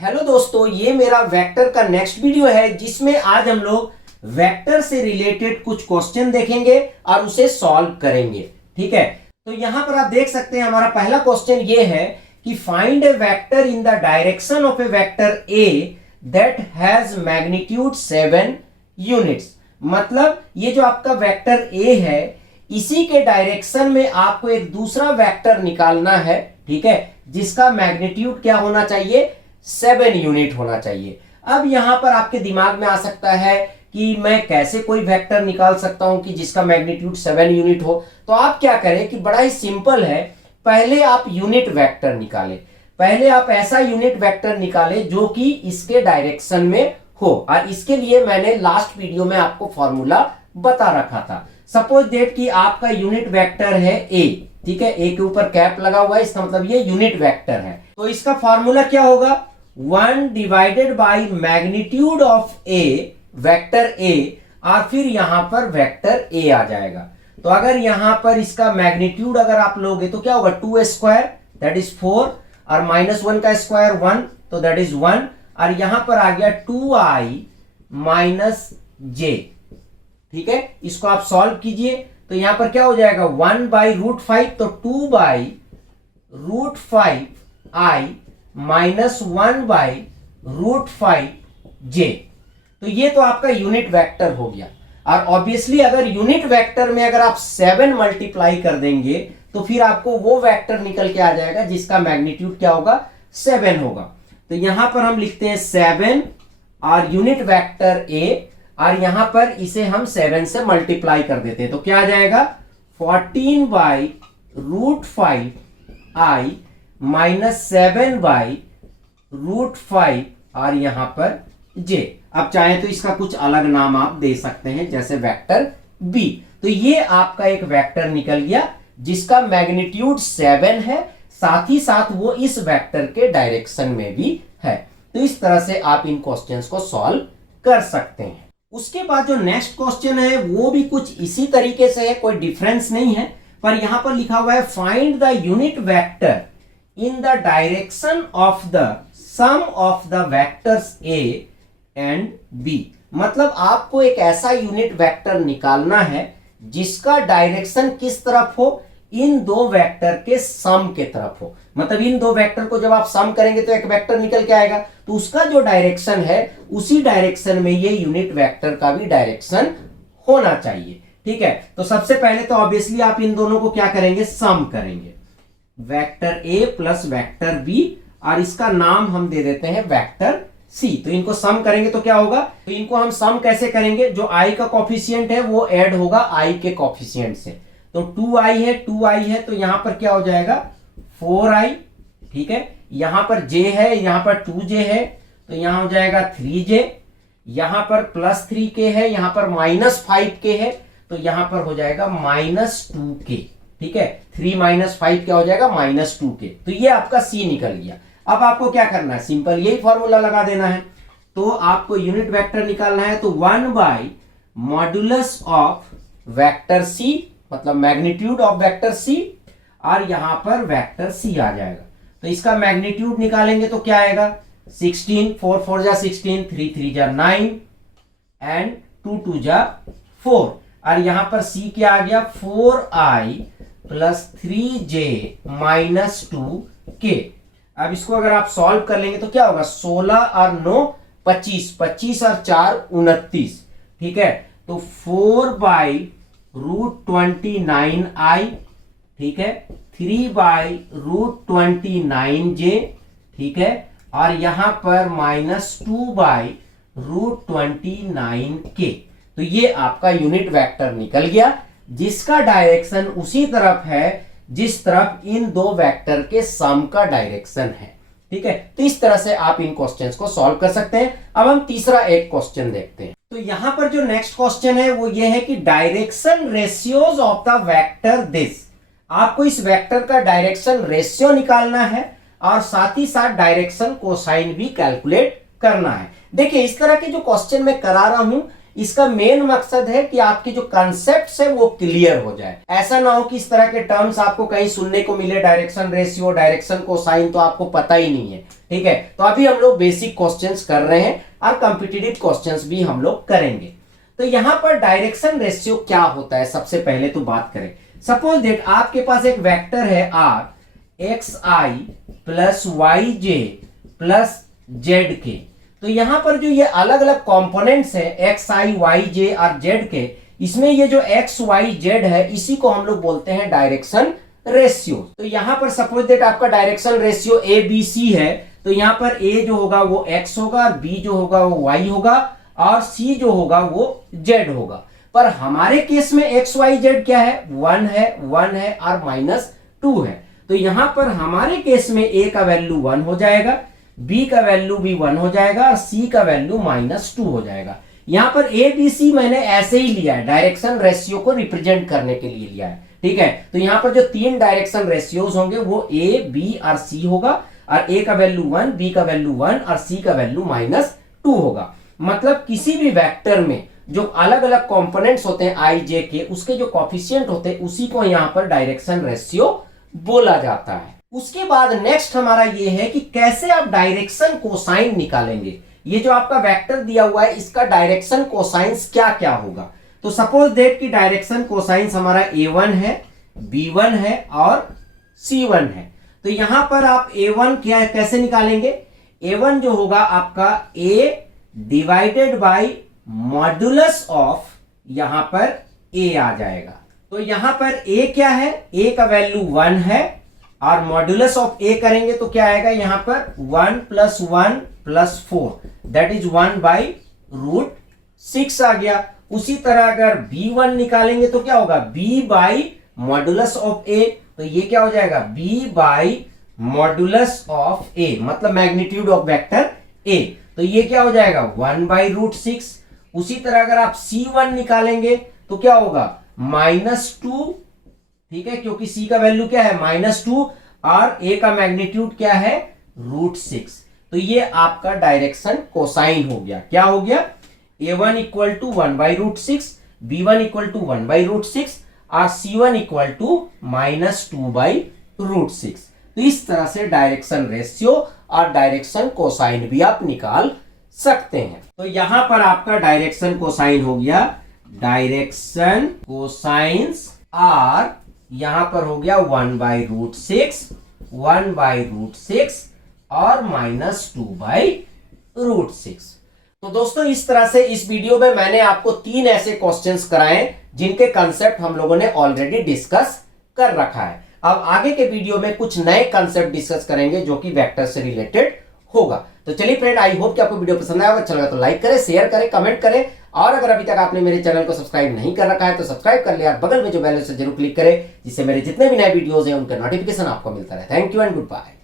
Hello दोस्तों, ये मेरा वेक्टर का नेक्स्ट वीडियो है जिसमें आज हम लोग वेक्टर से रिलेटेड कुछ क्वेश्चन देखेंगे और उसे सॉल्व करेंगे। ठीक है, तो यहां पर आप देख सकते हैं हमारा पहला क्वेश्चन ये है कि find A vector in the direction of A vector A that has magnitude 7 units. मतलब ये जो आपका वेक्टर ए है इसी के डायरेक्शन में आपको एक दूसरा वेक्टर निकालना है। ठीक है, जिसका मैग्नीट्यूड क्या होना चाहिए, 7 यूनिट होना चाहिए। अब यहां पर आपके दिमाग में आ सकता है कि मैं कैसे कोई वेक्टर निकाल सकता हूं कि जिसका मैग्नीट्यूड 7 यूनिट हो। तो आप क्या करें कि बड़ा ही सिंपल है, पहले आप यूनिट वेक्टर निकालें। पहले आप ऐसा यूनिट वेक्टर निकालें जो कि इसके डायरेक्शन में हो, और इसके लिए मैंने लास्ट वीडियो में आपको फॉर्मूला बता रखा था। सपोज दैट कि आपका यूनिट वेक्टर है ए। ठीक है, ए के ऊपर कैप लगा हुआ है, इसका मतलब ये यूनिट वेक्टर है। तो इसका फॉर्मूला क्या होगा, 1 divided by magnitude of A, vector A, और फिर यहां पर वेक्टर ए आ जाएगा। तो अगर यहां पर इसका मैग्नीट्यूड अगर आप लोगे तो क्या होगा, 2 स्क्वायर दैट इज 4, और -1 का स्क्वायर 1 तो दैट इज 1, और यहां पर आ गया 2i माइनस जे। ठीक है, इसको आप सॉल्व कीजिए तो यहां पर क्या हो जाएगा, 1/√5 तो 2/√5i माइनस 1/√5j। तो ये तो आपका यूनिट वेक्टर हो गया। और ऑब्वियसली अगर यूनिट वेक्टर में अगर आप 7 मल्टीप्लाई कर देंगे तो फिर आपको वो वेक्टर निकल के आ जाएगा जिसका मैग्नीट्यूड क्या होगा, 7 होगा। तो यहां पर हम लिखते हैं 7 और यूनिट वेक्टर ए, और यहां पर इसे हम 7 से मल्टीप्लाई कर देते हैं तो क्या आ जाएगा, 14/√5i माइनस 7/√5 और यहां पर j। अब चाहे तो इसका कुछ अलग नाम आप दे सकते हैं जैसे वेक्टर b। तो ये आपका एक वेक्टर निकल गया जिसका मैग्नीट्यूड 7 है, साथ ही साथ वो इस वेक्टर के डायरेक्शन में भी है। तो इस तरह से आप इन क्वेश्चंस को सॉल्व कर सकते हैं। उसके बाद जो नेक्स्ट क्वेश्चन है वो भी कुछ इसी तरीके से है, कोई डिफरेंस नहीं है, पर यहां पर लिखा हुआ है find the unit vector in the direction of the sum of the vectors a and b। मतलब आपको एक ऐसा यूनिट वेक्टर निकालना है जिसका डायरेक्शन किस तरफ हो, इन दो वेक्टर के सम के तरफ हो। मतलब इन दो वेक्टर को जब आप सम करेंगे तो एक वेक्टर निकल के आएगा, तो उसका जो डायरेक्शन है उसी डायरेक्शन में ये यूनिट वेक्टर का भी डायरेक्शन होना चाहिए। ठीक है, तो सबसे पहले तो ऑब्वियसली आप इन दोनों को क्या करेंगे, सम करेंगे, vector A plus vector B, और इसका नाम हम दे देते हैं वेक्टर सी। तो इनको सम करेंगे तो क्या होगा, तो इनको हम सम कैसे करेंगे, जो आई का कॉफिशिएंट है वो ऐड होगा आई के कॉफिशिएंट से। तो 2i है, 2i है, तो यहां पर क्या हो जाएगा 4i। ठीक है, यहां पर j है, यहां पर 2j है, तो यहां हो जाएगा 3j। यहां पर +3k है, यहां पर -5k है, तो यहां पर हो जाएगा -2k। ठीक है, 3 - 5 क्या हो जाएगा, -2k। तो ये आपका C निकल गया। अब आपको क्या करना है, सिंपल यही फॉर्मूला लगा देना है। तो आपको यूनिट वेक्टर निकालना है, तो 1/मॉड्यूलस ऑफ वेक्टर C, मतलब मैग्नीट्यूड ऑफ वेक्टर C, और यहां पर वेक्टर C आ जाएगा। तो इसका मैग्नीट्यूड निकालेंगे तो क्या आएगा, 16, 4 4 जा 16, 3 3 जा 9 एंड 2 2 जा 4, और यहां पर C क्या आ गया, 4i plus 3j minus 2k। अब इसको अगर आप सॉल्व कर लेंगे तो क्या होगा, 16 और 9 25, 25 और 4 29। ठीक है, तो 4/√29i, ठीक है, 3/√29j, ठीक है, और यहां पर -2/√29k। तो ये आपका यूनिट वेक्टर निकल गया जिसका डायरेक्शन उसी तरफ है जिस तरफ इन दो वेक्टर के सम का डायरेक्शन है। ठीक है, तो इस तरह से आप इन क्वेश्चंस को सॉल्व कर सकते हैं। अब हम तीसरा एक क्वेश्चन देखते हैं। तो यहां पर जो नेक्स्ट क्वेश्चन है वो ये है कि direction ratios of the vector this. आपको इस वेक्टर का डायरेक्शन रेशियो निकालना है और साथ ही साथ डायरेक्शन कोसाइन भी कैलकुलेट करना है। देखिए, इस तरह के जो क्वेश्चन मैं करा रहा हूं इसका मेन मकसद है कि आपके जो कॉन्सेप्ट्स है वो क्लियर हो जाए। ऐसा ना हो कि इस तरह के टर्म्स आपको कहीं सुनने को मिले, डायरेक्शन रेशियो, डायरेक्शन कोसाइन, तो आपको पता ही नहीं है। ठीक है, तो अभी हम लोग बेसिक क्वेश्चंस कर रहे हैं और कॉम्पिटिटिव क्वेश्चंस भी हम लोग करेंगे। तो यहां पर डायरेक्शन रेशियो क्या होता है, सबसे पहले तो बात करें। सपोज दैट आपके पास एक वेक्टर है R X I plus Y J plus Z K. तो यहां पर जो ये अलग अलग कंपोनेंट्स है एक्स आई वाई जे और जेड के, इसमें ये जो एक्स वाई जेड है इसी को हम लोग बोलते हैं डायरेक्शन रेशियो। तो यहां पर सपोज दैट आपका direction ratio A B C है, तो यहां पर ए जो होगा वो एक्स होगा और बी जो होगा वो वाई होगा और सी जो होगा वो जेड होगा। पर हमारे केस में एक्स वाई जेड क्या है, 1 है और -2 है। तो यहां पर हमारे केस में ए का वैल्यू 1 हो जाएगा, बी का वैल्यू भी 1 हो जाएगा और सी का वैल्यू -2 हो जाएगा। यहां पर ए बी सी मैंने ऐसे ही लिया है, डायरेक्शन रेशियो को रिप्रेजेंट करने के लिए लिया है। ठीक है, तो यहां पर जो 3 डायरेक्शन रेशियोज होंगे वो ए बी और सी होगा, और ए का वैल्यू 1, बी का वैल्यू 1 और सी का वैल्यू -2 होगा। मतलब किसी भी वेक्टर में जो अलग अलग कंपोनेंट्स होते हैं आई जे के, उसके जो कोफिशिएंट होते हैं उसी को यहां पर डायरेक्शन रेशियो बोला जाता है। उसके बाद नेक्स्ट हमारा ये है कि कैसे आप डायरेक्शन कोसाइन निकालेंगे। ये जो आपका वेक्टर दिया हुआ है इसका डायरेक्शन कोसाइंस क्या क्या होगा। तो सपोज दैट कि डायरेक्शन कोसाइंस हमारा a1 है, b1 है और c1 है। तो यहां पर आप a1 क्या कैसे निकालेंगे, a1 जो होगा आपका a divided by modulus of, यहां पर a आ जाएगा। तो यहां पर a क्या है, a का वैल्यू 1 है और मॉड्यूलस ऑफ a करेंगे तो क्या आएगा यहां पर 1 + 1 + 4 दैट इज 1/√6 आ गया। उसी तरह अगर b1 निकालेंगे तो क्या होगा, b by modulus of a, तो ये क्या हो जाएगा b by modulus of a, मतलब मैग्नीट्यूड ऑफ वेक्टर a, तो ये क्या हो जाएगा 1/√6। उसी तरह अगर आप c1 निकालेंगे तो क्या होगा -2, ठीक है, क्योंकि c का वैल्यू क्या है -2 और a का मैग्नीट्यूड क्या है √6। तो ये आपका डायरेक्शन कोसाइन हो गया। क्या हो गया, a1 = 1/√6, b1 = 1/√6 और c1 = -2/√6। तो इस तरह से डायरेक्शन रेशियो और डायरेक्शन कोसाइन भी आप निकाल सकते हैं। तो यहां पर आपका डायरेक्शन कोसाइन हो गया, डायरेक्शन कोसाइंस आर यहां पर हो गया 1/√6 और -2/√6। तो दोस्तों इस तरह से इस वीडियो में मैंने आपको 3 ऐसे क्वेश्चंस कराए जिनके कंसेप्ट हम लोगों ने ऑलरेडी डिस्कस कर रखा है। अब आगे के वीडियो में कुछ नए कंसेप्ट डिस्कस करेंगे जो कि वेक्टर से रिलेटेड होगा। तो चलिए फ्रेंड, आई होप कि आपको वीडियो पसंद आया होगा। अच्छा लगा तो लाइक करें, शेयर करें, कमेंट करें, और अगर अभी तक आपने मेरे चैनल को सब्सक्राइब नहीं कर रखा है तो सब्सक्राइब कर लिया और बगल में जो बेल है उसे जरूर क्लिक करें, जिससे मेरे जितने भी नए वीडियोस हैं उनका नोटिफिकेशन आपको मिलता रहे। Thank you and good bye.